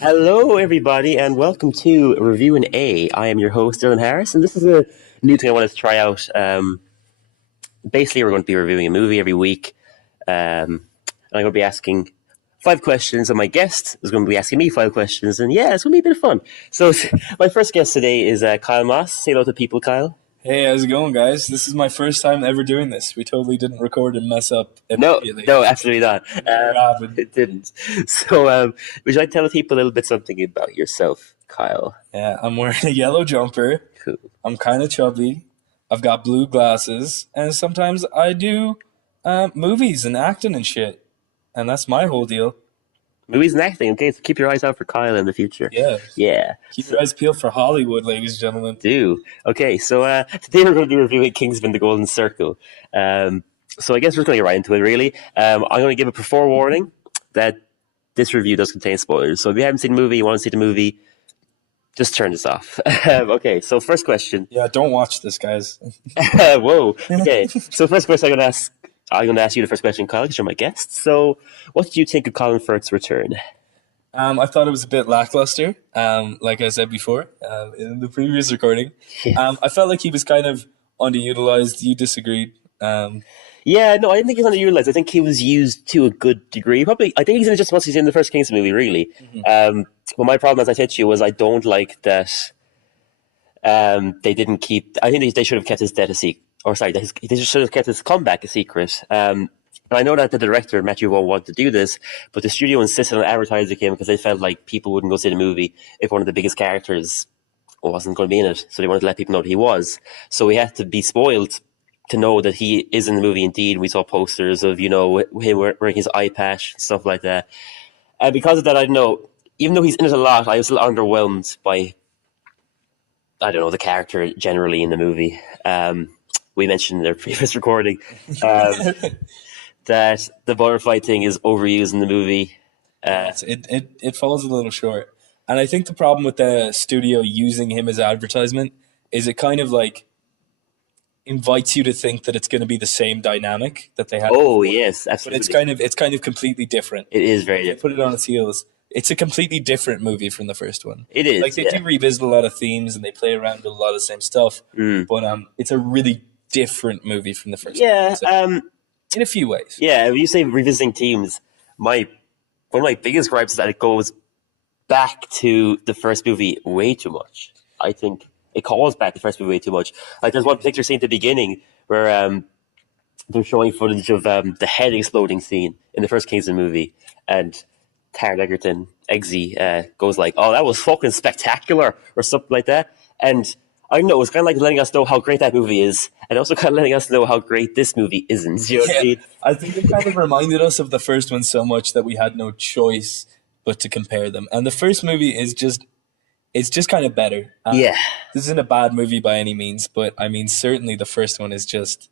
Hello, everybody, and welcome to Review&A. I am your host, Dillon Harris, and this is a new thing I wanted to try out. Basically, we're going to be reviewing a movie every week, and I'm going to be asking 5 questions, and my guest is going to be asking me 5 questions, and yeah, it's going to be a bit of fun. So, my first guest today is Kyle Moss. Say hello to people, Kyle. Hey, how's it going, guys? This is my first time ever doing this. We totally didn't record and mess up No, immediately. no, absolutely not. Happened. It didn't. So, would you like to tell people a little bit something about yourself, Kyle? Yeah, I'm wearing a yellow jumper. Cool. I'm kind of chubby. I've got blue glasses. And sometimes I do movies and acting and shit. And that's my whole deal. Movies and acting. Okay, so keep your eyes out for Kyle in the future. Yeah. Yeah. Keep your eyes peeled for Hollywood, ladies and gentlemen. Do. Okay, so today we're going to be reviewing Kingsman: The Golden Circle. So I guess we're going to get right into it, really. I'm going to give a forewarning that this review does contain spoilers. So if you haven't seen the movie, you want to see the movie, just turn this off. Okay, so first question. Yeah, don't watch this, guys. Whoa. Okay, so first question I'm going to ask you the first question, Kyle, because you're my guest. So what did you think of Colin Firth's return? I thought it was a bit lackluster, like I said before in the previous recording. I felt like he was kind of underutilized. You disagreed. Yeah, no, I didn't think he was underutilized. I think he was used to a good degree. Probably, I think he's in it just once he's in the first Kingsman movie, really. But my problem, as I said to you, was I don't like that they didn't keep... I think they should have kept his death a secret. Or sorry, they should have kept his comeback a secret. And I know that the director, Matthew Vaughn, wanted to do this, but the studio insisted on advertising him because they felt like people wouldn't go see the movie if one of the biggest characters wasn't going to be in it. So they wanted to let people know that he was. So we had to be spoiled to know that he is in the movie indeed. We saw posters of, him wearing his eye patch and stuff like that. And because of that, I don't know, even though he's in it a lot, I was still underwhelmed by, I don't know, the character generally in the movie. We mentioned in our previous recording that the butterfly thing is overused in the movie. It falls a little short. And I think the problem with the studio using him as advertisement is it kind of like invites you to think that it's going to be the same dynamic that they had. Oh, before. yes, absolutely. But it's kind of completely different. It is very different. Put it on its heels. It's a completely different movie from the first one. It is. Like they do revisit a lot of themes and they play around with a lot of the same stuff. But it's a really different movie from the first one. Yeah, So, in a few ways. Yeah, when you say revisiting themes, one of my biggest gripes is that it goes back to the first movie way too much. I think it calls back the first movie way too much. Like there's one particular scene at the beginning where they're showing footage of the head exploding scene in the first Kingsman movie, and Taron Egerton, Eggsy, goes like, "Oh, that was fucking spectacular," or something like that. And I don't know, it was kind of like letting us know how great that movie is, and also kind of letting us know how great this movie isn't. You know what I mean? I think it kind of reminded us of the first one so much that we had no choice but to compare them. And the first movie is just, it's just kind of better. Yeah. This isn't a bad movie by any means, but I mean, certainly the first one is just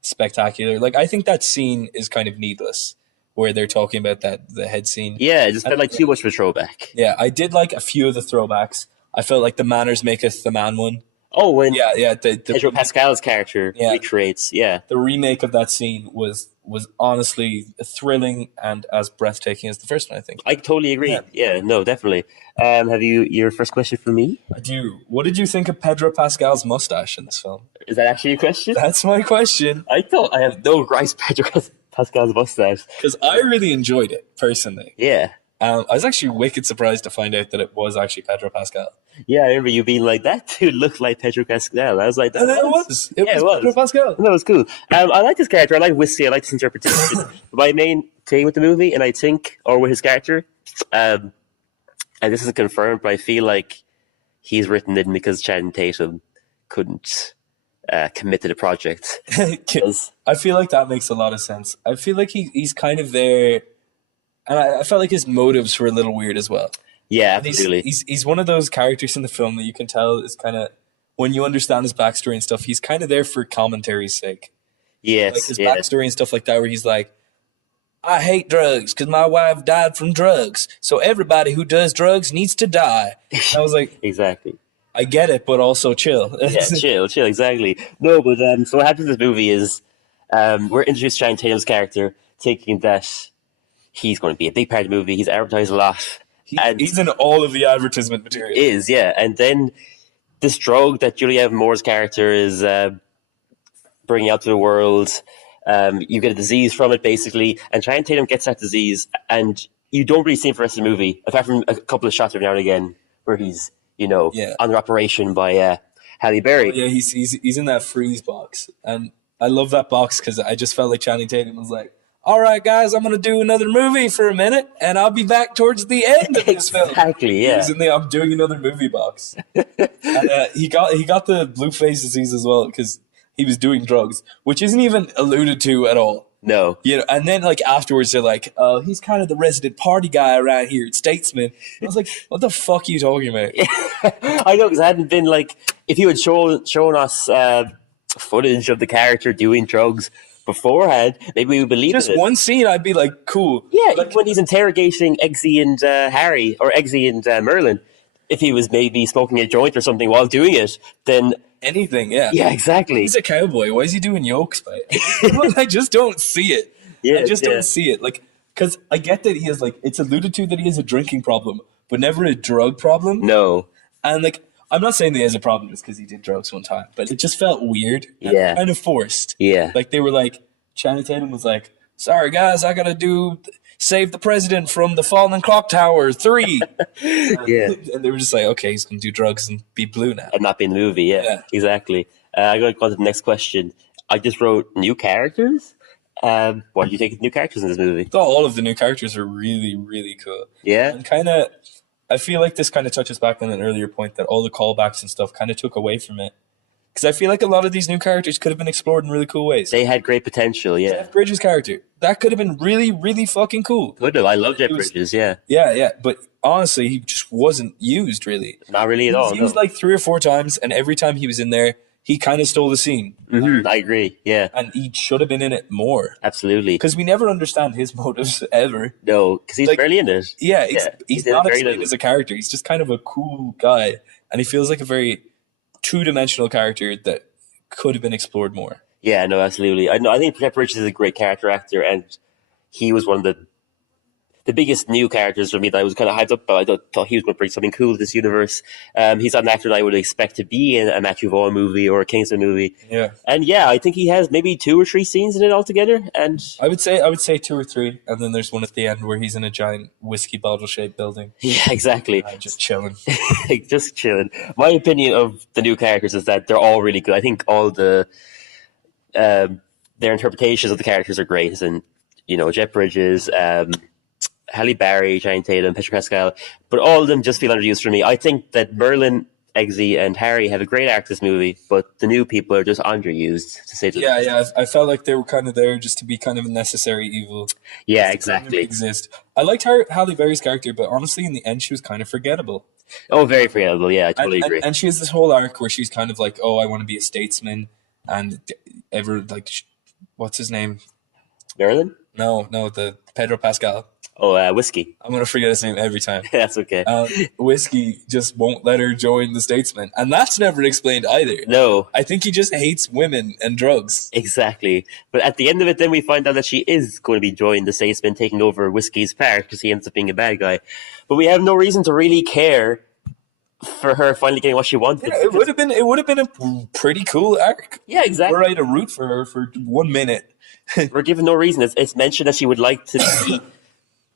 spectacular. Like, I think that scene is kind of needless, where they're talking about the head scene. Yeah, it just felt like too much of a throwback. Yeah, I did like a few of the throwbacks. I felt like the manners maketh the man one. Oh, when Pedro Pascal's character recreates, the remake of that scene was honestly thrilling and as breathtaking as the first one, I think. I totally agree. Yeah, no, definitely. Have you your first question for me? I do. What did you think of Pedro Pascal's mustache in this film? Is that actually a question? That's my question. I thought I have no gripes Pedro Pascal's mustache. Because I really enjoyed it, personally. Yeah. I was actually wicked surprised to find out that it was actually Pedro Pascal. Yeah, I remember you being like, that dude looked like Pedro Pascal. I was like, and it was. It was Pedro Pascal. No, it was cool. I like his character. I like Whiskey. I like his interpretation. My main thing with the movie, and I think, or with his character, and this isn't confirmed, but I feel like he's written it because Channing Tatum couldn't commit to the project. I feel like that makes a lot of sense. I feel like he's kind of there, and I felt like his motives were a little weird as well. Yeah, absolutely. He's one of those characters in the film that you can tell is kind of, when you understand his backstory and stuff, he's kind of there for commentary's sake. Yes, like his backstory and stuff like that, where he's like, I hate drugs because my wife died from drugs, so everybody who does drugs needs to die. And I was like, exactly. I get it, but also chill. Yeah, chill, exactly. No, but so what happens in this movie is we're introduced to Channing Tatum's character, thinking that he's going to be a big part of the movie. He's advertised a lot. He's in all of the advertisement material. And then this drug that Julianne Moore's character is bringing out to the world, you get a disease from it, basically, and Channing Tatum gets that disease, and you don't really see him for the rest of the movie, apart from a couple of shots every now and again where he's, under operation by Halle Berry. Oh, yeah, he's in that freeze box, and I love that box because I just felt like Channing Tatum was like, all right, guys, I'm going to do another movie for a minute, and I'll be back towards the end of this film. Exactly, yeah. He was in the I'm doing another movie box. And he got the blue face disease as well because he was doing drugs, which isn't even alluded to at all. No. And then like afterwards they're like, he's kind of the resident party guy around here at Statesman. I was like, what the fuck are you talking about? I know, because I hadn't been like, if you had shown us footage of the character doing drugs beforehand, maybe we would believe just it. One scene, I'd be like, cool. Yeah, like, when he's interrogating Eggsy and Harry, or Eggsy and Merlin, if he was maybe smoking a joint or something while doing it, then anything, yeah. Yeah, exactly. He's a cowboy. Why is he doing yokes, mate? I just don't see it. I just don't see it. Like, because I get that he has, like, it's alluded to that he has a drinking problem, but never a drug problem. No. And, like, I'm not saying that he has a problem just because he did drugs one time, but it just felt weird. Yeah. Kind of forced. Yeah. Like, they were like, Channing Tatum was like, sorry, guys, I got to save the president from the falling clock tower 3. Yeah. And they were just like, okay, he's going to do drugs and be blue now. And not be in the movie, yeah. Exactly. I'm going to go on to the next question. I just wrote new characters. What do you think of new characters in this movie? I thought all of the new characters are really, really cool. Yeah. And kind of, I feel like this kind of touches back on an earlier point that all the callbacks and stuff kind of took away from it. Because I feel like a lot of these new characters could have been explored in really cool ways. They had great potential, yeah. Jeff Bridges' character, that could have been really, really fucking cool. Could have. I love Jeff Bridges, yeah. Yeah. But honestly, he just wasn't used, really. Not really at all, He was used like 3 or 4 times, and every time he was in there, he kind of stole the scene. Mm-hmm. I agree, yeah. And he should have been in it more. Absolutely. Because we never understand his motives, ever. No, because he's barely in it. Yeah, he's not explained as a character. He's just kind of a cool guy, and he feels like a very two-dimensional character that could have been explored more. Yeah, no, absolutely. I think Jeff Bridges is a great character actor, and he was one of the biggest new characters for me that I was kind of hyped up about. I thought he was going to bring something cool to this universe. He's not an actor that I would expect to be in a Matthew Vaughn movie or a Kingsman movie. Yeah. And yeah, I think he has maybe 2 or 3 scenes in it altogether. And I would say 2 or 3, and then there's one at the end where he's in a giant whiskey bottle shaped building. Yeah, exactly. Just chilling. Just chilling. My opinion of the new characters is that they're all really good. I think all their interpretations of the characters are great. And, Jeff Bridges, Halle Berry, Channing Tatum, Pedro Pascal, but all of them just feel underused for me. I think that Merlin, Eggsy, and Harry have a great arc this movie, but the new people are just underused, to say the least. Yeah. I felt like they were kind of there just to be kind of a necessary evil. Yeah, exactly. Exist. I liked Halle Berry's character, but honestly, in the end, she was kind of forgettable. Oh, very forgettable. Yeah, I totally agree. And she has this whole arc where she's kind of like, oh, I want to be a statesman, and what's his name? Merlin? No, the Pedro Pascal. Oh, Whiskey. I'm going to forget his name every time. That's okay. Whiskey just won't let her join the Statesman. And that's never explained either. No. I think he just hates women and drugs. Exactly. But at the end of it, then we find out that she is going to be joining the Statesman, taking over Whiskey's part because he ends up being a bad guy. But we have no reason to really care for her finally getting what she wanted. Yeah, it would have been a pretty cool arc. Yeah, exactly. We're ready to root for her for 1 minute. We're given no reason. It's mentioned that she would like to be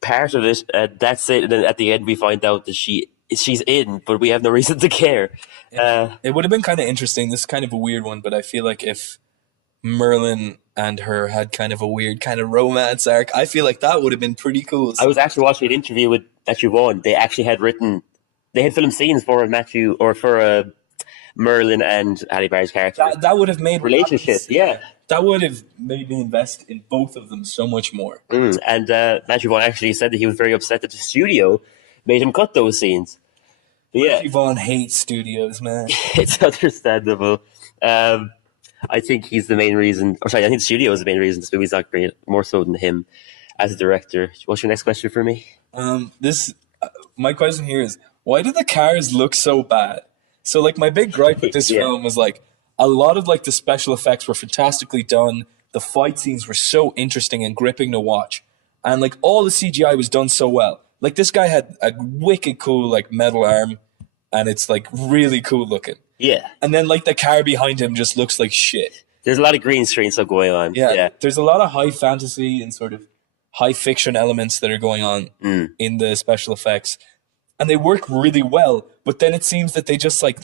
part of it. That's it. And then at the end, we find out that she's in, but we have no reason to care. It would have been kind of interesting. This is kind of a weird one, but I feel like if Merlin and her had kind of a weird kind of romance arc, I feel like that would have been pretty cool. I was actually watching an interview with Matthew Vaughn. They actually had filmed scenes for Merlin and Halle Berry's character. That would have made relationship. Yeah. That would have made me invest in both of them so much more. And Matthew Vaughn actually said that he was very upset that the studio made him cut those scenes. Matthew Vaughn hates studios, man. It's understandable. I think he's the main reason. I think the studio is the main reason this movie's not great, more so than him as a director. What's your next question for me? My question here is, why do the cars look so bad? So, like, my big gripe with this film was, like, a lot of, like, the special effects were fantastically done. The fight scenes were so interesting and gripping to watch. And, like, all the CGI was done so well. Like, this guy had a wicked cool, like, metal arm, and it's, like, really cool looking. Yeah. And then, like, the car behind him just looks like shit. There's a lot of green screen stuff going on. Yeah. There's a lot of high fantasy and sort of high fiction elements that are going on in the special effects. And they work really well, but then it seems that they just, like,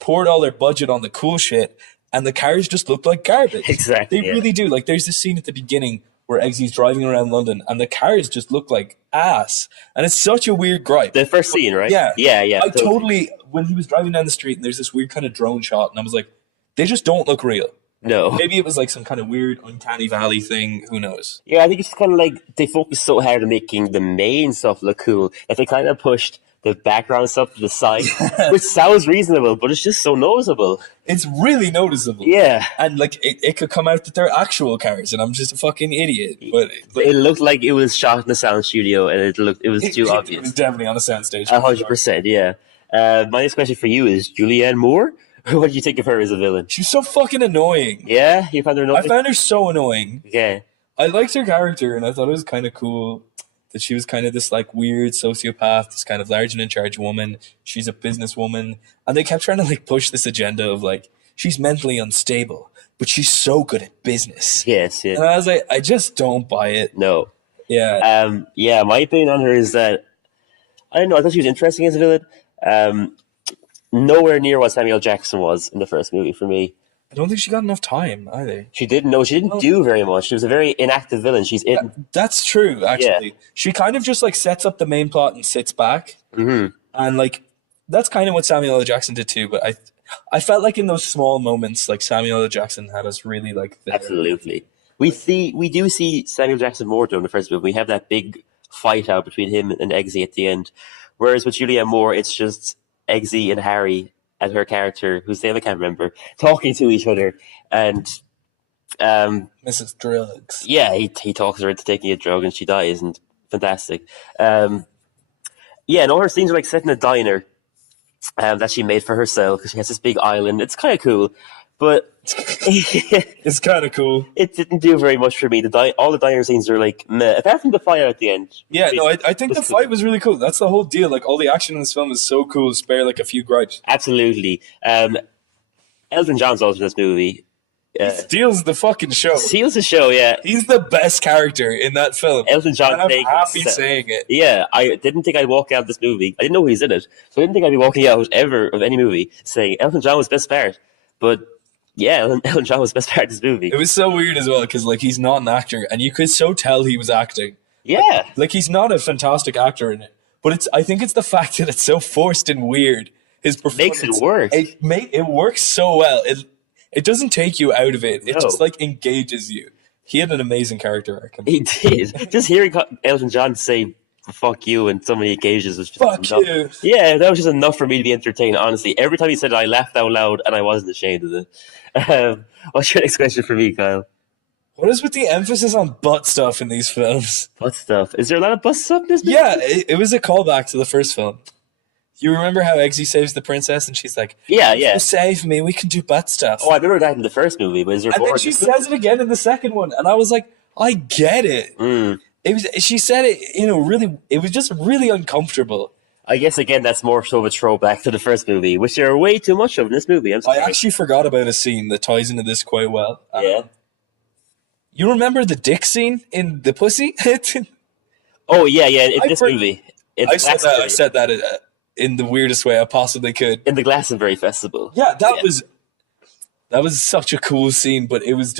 poured all their budget on the cool shit, and the cars just look like garbage. Exactly. They really do. Like, there's this scene at the beginning where Eggsy's driving around London, and the cars just look like ass. And it's such a weird gripe. The first scene, right? Yeah. Yeah. I totally, when he was driving down the street, and there's this weird kind of drone shot, and I was like, they just don't look real. No. Maybe it was like some kind of weird uncanny valley thing. Who knows? Yeah, I think it's kind of like they focused so hard on making the main stuff look cool that they kind of pushed the background stuff to the side, which sounds reasonable, but it's just so noticeable. It's really noticeable. Yeah. And like it could come out that they're actual cars, and I'm just a fucking idiot. But it looked like it was shot in the sound studio, and it was too obvious. It was definitely on a soundstage. 100%, yeah. My next question for you is Julianne Moore. What did you think of her as a villain? She's so fucking annoying. Yeah, you found her annoying? I found her so annoying. Yeah. I liked her character, and I thought it was kind of cool that she was kind of this like weird sociopath, this kind of large and in charge woman. She's a businesswoman, and they kept trying to like push this agenda of like she's mentally unstable, but she's so good at business. Yes, yeah. And I was like, I just don't buy it. No. Yeah. Yeah, my opinion on her is that I don't know, I thought she was interesting as a villain. Nowhere near what Samuel Jackson was in the first movie for me. I don't think she got enough time either. She didn't do very much. She was a very inactive villain. She's in. That's true, actually. Yeah. She kind of just like sets up the main plot and sits back. Mm-hmm. And like that's kind of what Samuel L. Jackson did too. But I felt like in those small moments, like Samuel L. Jackson had us really like there. Absolutely. We do see Samuel Jackson more during the first movie. We have that big fight out between him and Eggsy at the end. Whereas with Julianne Moore, it's just Eggsy and Harry and her character, whose name I can't remember, talking to each other. And Mrs. Drugs. yeah, he talks her into taking a drug and she dies, and fantastic. Yeah, and all her scenes are like set in a diner that she made for herself because she has this big island. It's kind of cool, but It's kind of cool. it didn't do very much for me. All the diner scenes are like meh, apart from the fight at the end. Yeah, no, I think the fight was really cool. That's the whole deal. Like all the action in this film is so cool. Spare like a few gripes. Absolutely. Elton John's also in this movie. He steals the fucking show. Seals the show, yeah. He's the best character in that film. Elton John And I'm playing happy himself. saying it. Yeah, I didn't think I'd walk out of this movie. I didn't know he's in it, so I didn't think I'd be walking out ever of any movie saying Elton John was best part. But yeah, Elton John was best part of this movie. It was so weird as well because like he's not an actor, and you could so tell he was acting. Yeah, Like he's not a fantastic actor in it, but I think it's the fact that it's so forced and weird. His performance makes it work. It works so well. It doesn't take you out of it. It No. just like engages you. He had an amazing character arc. he did. Just hearing Elton John say "fuck you" in so many occasions was just Fuck enough. you. Yeah, that was just enough for me to be entertained. Honestly, every time he said it, I laughed out loud, and I wasn't ashamed of it. What's your next question for me, Kyle? What is with the emphasis on butt stuff in these films? What stuff? Is there a lot of butt stuff in this movie? Yeah, it was a callback to the first film. You remember how Eggsy saves the princess and she's like, Yeah. "You save me, we can do butt stuff." Oh, I remember that in the first movie, but is there And more? then she says it again in the second one, and I was like, I get it. She said it, really, it was just really uncomfortable. I guess, again, that's more so of a throwback to the first movie, which there are way too much of in this movie. I'm I sorry. actually forgot about a scene that ties into this quite well. Yeah. You remember the dick scene in The Pussy? Oh, yeah, in I this for- movie. In I the said Glastonbury- that in the weirdest way I possibly could. in the Glastonbury Festival. Yeah, that was such a cool scene, but it was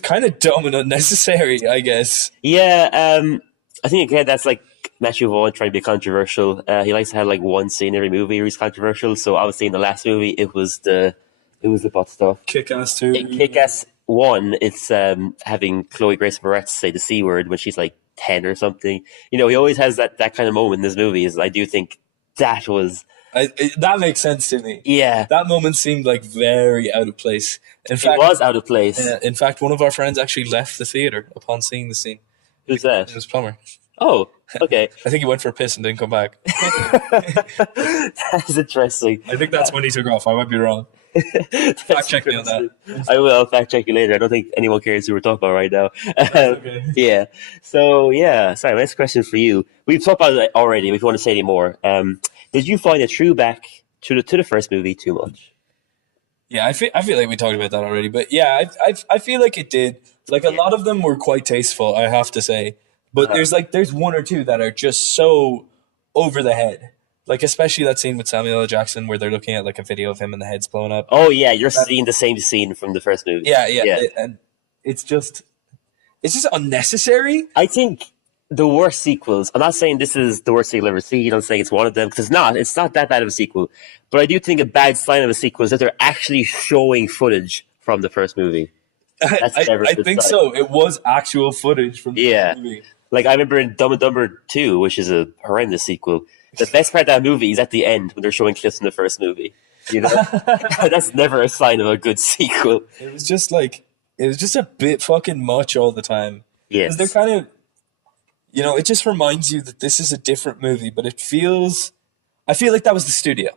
kind of dumb and unnecessary, I guess. Yeah, I think, again, that's like Matthew Vaughn trying to be controversial. He likes to have like one scene every movie where he's controversial, so obviously in the last movie, it was the butt stuff. Kick-Ass 2. In Kick-Ass 1, it's having Chloe Grace Moretz say the C word when she's like 10 or something. He always has that kind of moment in his movies. I do think that was... that makes sense to me. Yeah. That moment seemed like very out of place. In fact, It was out of place. in fact, one of our friends actually left the theater upon seeing the scene. Who's that? It was Plumber. Oh, okay. I think he went for a piss and didn't come back. That's interesting. I think that's when he took off. I might be wrong. Fact check me on that. I will. I'll fact check you later. I don't think anyone cares who we're talking about right now. That's okay. Yeah. So yeah. Sorry. Next question for you. We've talked about it already. If you want to say any more, did you find it true back to the first movie too much? Yeah, I feel like we talked about that already, but yeah, I feel like it did. Like a lot of them were quite tasteful, I have to say. But there's one or two that are just so over the head. Like especially that scene with Samuel L. Jackson where they're looking at like a video of him and the head's blown up. Oh yeah, you're seeing the same scene from the first movie. Yeah. And it's just unnecessary. I think the worst sequels. I'm not saying this is the worst sequel I've ever seen. I'm saying it's one of them because it's not. It's not that bad of a sequel. But I do think a bad sign of a sequel is that they're actually showing footage from the first movie. I think so. It was actual footage from the first movie. Like I remember in Dumb and Dumber 2, which is a horrendous sequel. The best part of that movie is at the end when they're showing clips from the first movie. You know, that's never a sign of a good sequel. It was just a bit fucking much all the time. Yes, they're kind of. It just reminds you that this is a different movie, but it feels. I feel like that was the studio.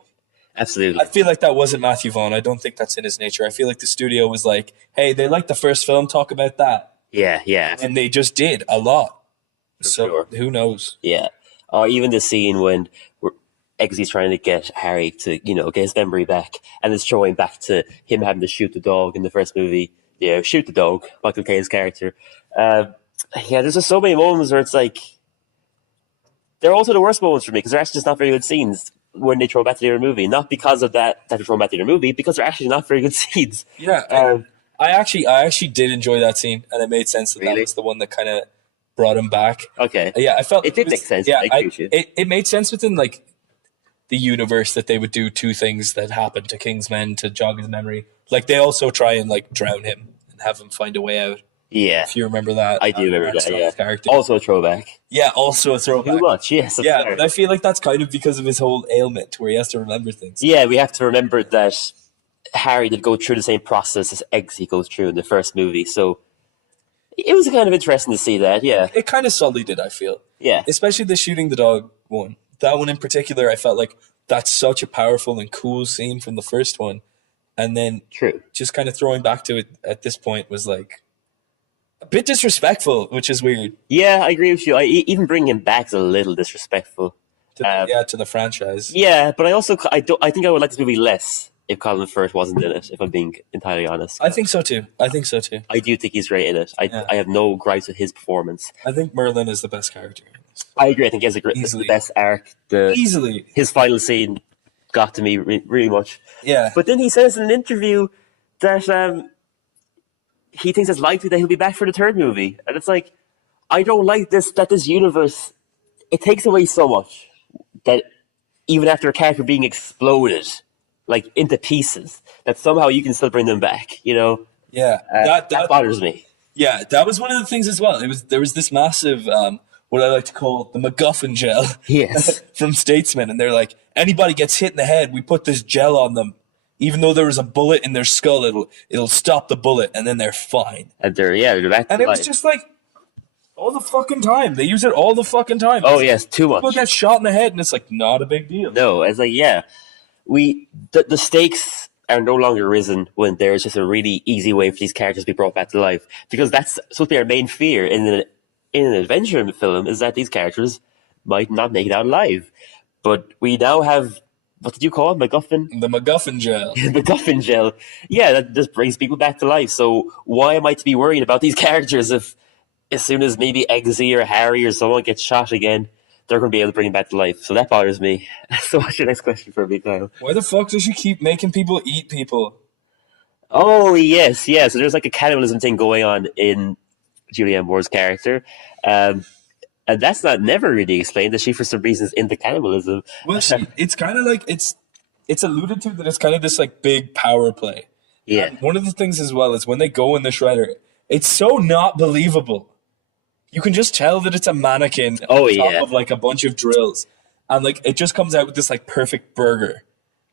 Absolutely. I feel like that wasn't Matthew Vaughn. I don't think that's in his nature. I feel like the studio was like, hey, they liked the first film, talk about that. Yeah. And they just did a lot. Sure. Who knows? Yeah. Or even the scene when Eggsy's trying to get Harry to, get his memory back, and it's showing back to him having to shoot the dog in the first movie. Yeah, shoot the dog, Michael Caine's character. There's just so many moments where it's like, they're also the worst moments for me because they're actually just not very good scenes when they throw back to the other movie. Not because of that they're throwing back to the other movie, because they're actually not very good scenes. Yeah, I actually did enjoy that scene, and it made sense that Really? that was the one that kind of brought him back. Okay. Yeah, I felt it did make sense. Yeah, you. it made sense within like the universe that they would do two things that happened to Kingsman to jog his memory. Like they also try and like drown him and have him find a way out. Yeah. If you remember that. I do remember that, yeah. Character. Also a throwback. Yeah, also a throwback. Too much, yes. Yeah, but I feel like that's kind of because of his whole ailment where he has to remember things. Yeah, we have to remember that Harry did go through the same process as Eggsy goes through in the first movie, so it was kind of interesting to see that, yeah. It kind of sullied it, I feel. Yeah. Especially the shooting the dog one. That one in particular, I felt like that's such a powerful and cool scene from the first one. And then True. Just kind of throwing back to it at this point was like a bit disrespectful, which is weird. Yeah, I agree with you. Even bringing him back is a little disrespectful. To the franchise. Yeah, but I think I would like this movie less if Colin Firth wasn't in it, if I'm being entirely honest. I think so too. I do think he's great in it. I have no gripes with his performance. I think Merlin is the best character in this. I agree. I think he has the best arc. Easily. His final scene got to me really much. Yeah. But then he says in an interview that he thinks it's likely that he'll be back for the third movie. And it's like, I don't like this universe, it takes away so much that even after a character being exploded, like into pieces, that somehow you can still bring them back, Yeah. that bothers me. Yeah, that was one of the things as well. There was this massive, what I like to call the MacGuffin gel. Yes. From Statesman. And they're like, anybody gets hit in the head, we put this gel on them. Even though there was a bullet in their skull, it'll stop the bullet, and then they're fine. And they're back to and it was just like all the fucking time. They use it all the fucking time. Oh yes, too much. People get shot in the head, and it's like not a big deal. No, it's like the stakes are no longer risen when there's just a really easy way for these characters to be brought back to life, because that's supposed to be our main fear in an adventure film, is that these characters might not make it out alive. But we now have. What did you call it? MacGuffin? The MacGuffin gel. MacGuffin gel. Yeah, that just brings people back to life. So why am I to be worried about these characters if as soon as maybe Eggsy or Harry or someone gets shot again, they're going to be able to bring them back to life? So that bothers me. So what's your next question for me, Kyle? Why the fuck does she keep making people eat people? Oh, yes, yeah. So there's like a cannibalism thing going on in Julianne Moore's character. And that's never really explained, that she, for some reason, is into cannibalism. Well, it's kind of like, it's alluded to that it's kind of this like big power play. Yeah. And one of the things as well is when they go in the shredder, it's so not believable. You can just tell that it's a mannequin on top of like a bunch of drills. And like it just comes out with this like perfect burger.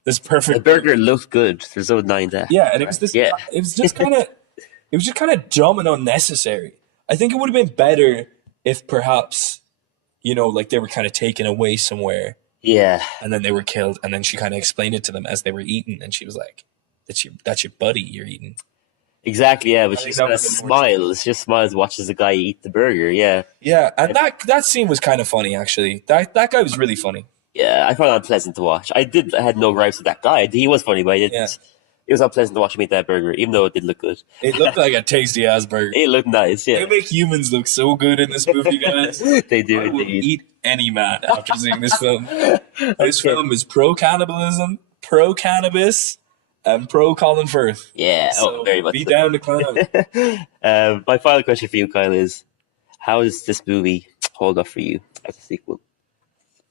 This perfect The burger looked good. There's no denying that. Yeah, and it was this. Yeah. It was just kind of dumb and unnecessary. I think it would have been better if perhaps, like they were kind of taken away somewhere. Yeah. And then they were killed, and then she kind of explained it to them as they were eating, and she was like, that's your buddy you're eating. Exactly, yeah, but I she think just that kind of would've been more smiles. She just smiles, watches the guy eat the burger. Yeah, Yeah, and that scene was kind of funny actually. That guy was really funny. yeah. I found it unpleasant to watch. I had no gripes with that guy. He was funny, but I Yeah, didn't. It was unpleasant to watch him eat that burger, even though it did look good. it looked like a tasty ass burger. It looked nice. They Yeah, make humans look so good in this movie, guys. they do I will indeed. eat any man after seeing this film. This Okay. film is pro cannibalism, pro cannabis, and pro Colin Firth. Yeah, So very much. be So. down to clown. My final question for you, Kyle, is how does this movie hold up for you as a sequel?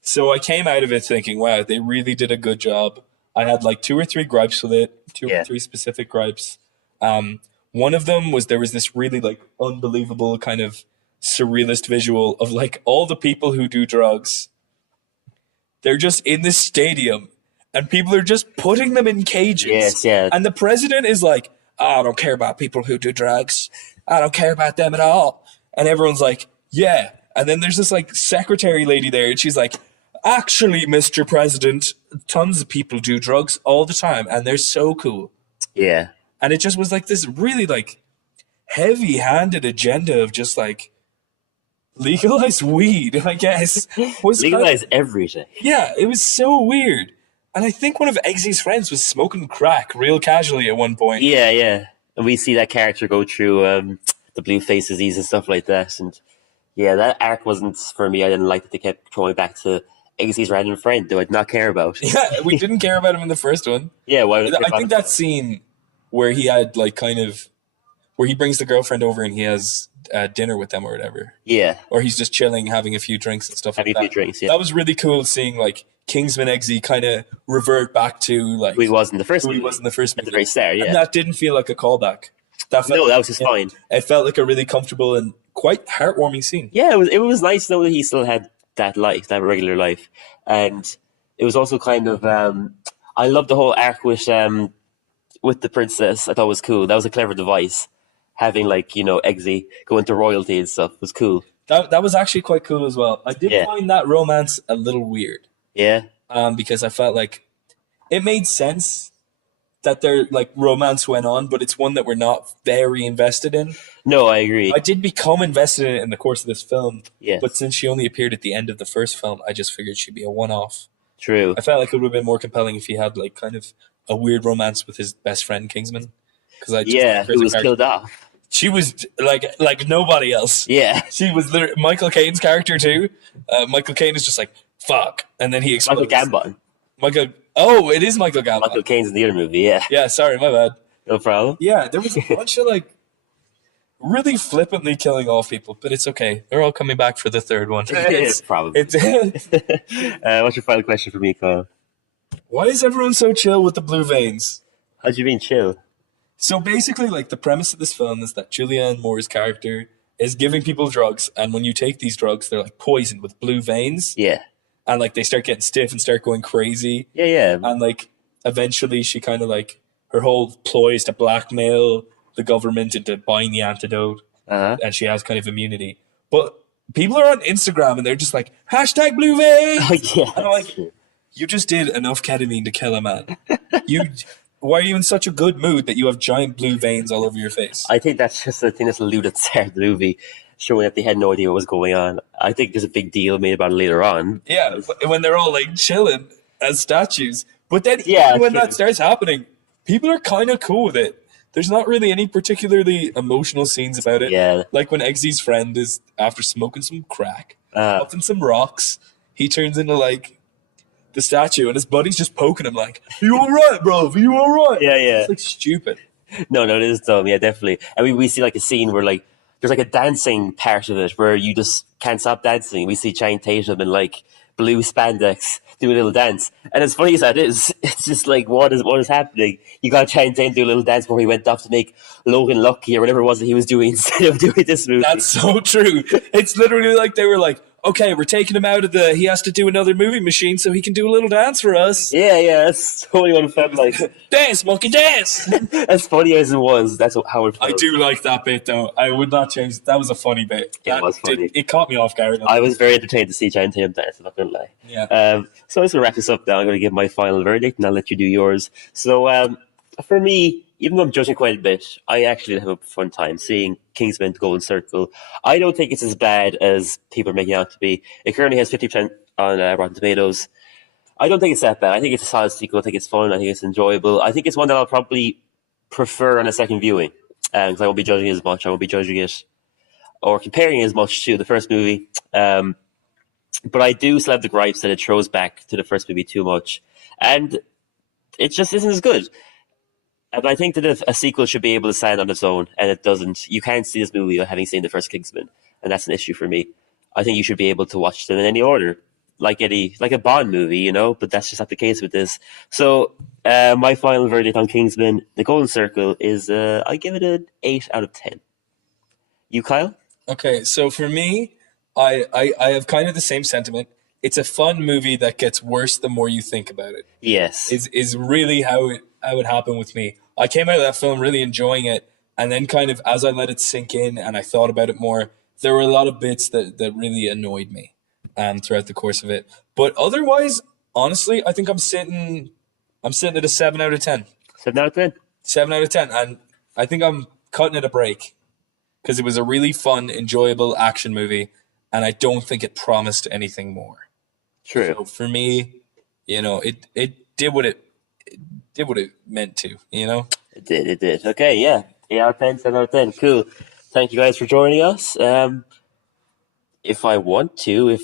So I came out of it thinking, wow, they really did a good job. I had like 2 or 3 gripes with it, two Yeah. or 3 specific gripes. One of them was there was this really like unbelievable kind of surrealist visual of like all the people who do drugs. They're just in this stadium and people are just putting them in cages. Yes, yeah. And the president is like, oh, I don't care about people who do drugs. I don't care about them at all. And everyone's like, yeah. And then there's this like secretary lady there and she's like, actually, Mr. President, tons of people do drugs all the time and they're so cool. Yeah. And it just was like this really like heavy-handed agenda of just like legalize weed, I guess. Was Legalize everything. yeah, it was so weird. And I think one of Eggsy's friends was smoking crack real casually at one point. Yeah, yeah. And we see that character go through the blue face disease and stuff like that. And yeah, that arc wasn't for me. I didn't like that they kept throwing back to Eggsy's random friend, who I did not care about. Yeah, we didn't care about him in the first one. Yeah, why would I think that scene where he had like kind of where he brings the girlfriend over and he has dinner with them or whatever, Yeah, or he's just chilling, having a few drinks and stuff having like a few that. drinks, yeah. That was really cool seeing like Kingsman Eggsy kind of revert back to like Who he was in the first who he movie. was in the first At the movie. very start, yeah. And that didn't feel like a callback. That felt No, that was just fine. It felt like a really comfortable and quite heartwarming scene. Yeah, it was nice though that he still had that life, that regular life. And it was also kind of I loved the whole arc with the princess. I thought it was cool. That was a clever device. Having like, you know, Eggsy go into royalty and stuff was cool. That was actually quite cool as well. I did Yeah. find that romance a little weird. Yeah. Because I felt like it made sense that their like romance went on, but it's one that we're not very invested in. No, I agree. I did become invested in it in the course of this film, Yeah. but since she only appeared at the end of the first film, I just figured she'd be a one-off. True. I felt like it would have been more compelling if he had like kind of a weird romance with his best friend Kingsman. Because I just Yeah, like her who as a was character. killed off. She was like nobody else. Yeah. She was Michael Caine's character too. Michael Caine is just like fuck, and then he explodes. Michael Gambon. Michael. Oh, it is Michael Gambon. Michael Caine's in the other movie, yeah. Yeah, sorry, my bad. No problem. Yeah, there was a bunch of like really flippantly killing off people, but it's okay. They're all coming back for the third one. Probably. It's What's your final question for me, Kyle? why is everyone so chill with the blue veins? How'd you mean chill? So basically, like the premise of this film is that Julianne Moore's character is giving people drugs, and when you take these drugs, they're like poisoned with blue veins, Yeah. and like they start getting stiff and start going crazy, Yeah, yeah. and like eventually she kind of like her whole ploy is to blackmail the government into buying the antidote, Uh-huh. and she has kind of immunity. But people are on Instagram and they're just like hashtag blue veins, Oh, yeah. and I'm like, you just did enough ketamine to kill a man. Why are you in such a good mood that you have giant blue veins all over your face? I think that's just the thing that's alluded at the start of the movie, showing that they had no idea what was going on. I think there's a big deal made about it later on. Yeah, when they're all like chilling as statues. But then Yeah, even when true. that starts happening, people are kind of cool with it. There's not really any particularly emotional scenes about it. Yeah. Like when Eggsy's friend is, after smoking some crack, Uh, popping some rocks, he turns into like the statue and his buddy's just poking him like, you alright, bro? Are you alright? Yeah, yeah. It's like stupid. No, it is dumb. Yeah, definitely. And we see like a scene where like there's like a dancing part of it where you just can't stop dancing. We see Channing Tatum in like blue spandex do a little dance, and as funny as that is, it's just like what is happening? You got Channing Tatum do a little dance before he went off to make Logan Lucky or whatever it was that he was doing instead of doing this movie. That's so true. It's literally like they were like, okay, we're taking him out of he has to do another movie machine so he can do a little dance for us. Yeah. That's totally what it felt like. Dance, monkey, dance! As funny as it was, that's how it felt. I do like that bit, though. I would not change. That was a funny bit. Yeah, it was funny. It caught me off guard. I was very entertained to see Channing Tatum dance, I'm not going to lie. Yeah. So I'm just going to wrap this up now. I'm going to give my final verdict and I'll let you do yours. So For me, even though I'm judging quite a bit, I actually have a fun time seeing Kingsman: The Golden Circle. I don't think it's as bad as people are making it out to be. It currently has 50% on Rotten Tomatoes. I don't think it's that bad. I think it's a solid sequel. I think it's fun. I think it's enjoyable. I think it's one that I'll probably prefer on a second viewing because I won't be judging it as much. I won't be judging it or comparing it as much to the first movie. But I do still have the gripes that it throws back to the first movie too much. And it just isn't as good. And I think that if a sequel should be able to stand on its own, and it doesn't. You can't see this movie without having seen the first Kingsman, and that's an issue for me. I think you should be able to watch them in any order, like a Bond movie, you know. But that's just not the case with this. So my final verdict on Kingsman: The Golden Circle is I give it an 8 out of 10. You, Kyle? Okay, so for me, I have kind of the same sentiment. It's a fun movie that gets worse the more you think about it. Yes. Is really how it happened with me. I came out of that film really enjoying it, and then kind of as I let it sink in and I thought about it more, there were a lot of bits that really annoyed me throughout the course of it. But otherwise, honestly, I think I'm sitting at a 7 out of 10. 7 out of 10. 7 out of 10, and I think I'm cutting it a break because it was a really fun, enjoyable action movie, and I don't think it promised anything more. True. So for me, it did what it meant to, It did. Okay, yeah. 8 out of 10, 7 out of 10. Cool. Thank you guys for joining us. If I want to,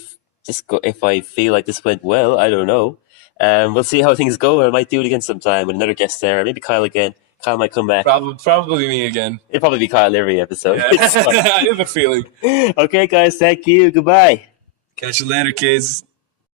if I feel like this went well, I don't know. We'll see how things go. I might do it again sometime with another guest there. Maybe Kyle again. Kyle might come back. Probably me again. It'll probably be Kyle every episode. Yeah. I have a feeling. Okay, guys. Thank you. Goodbye. Catch you later, kids.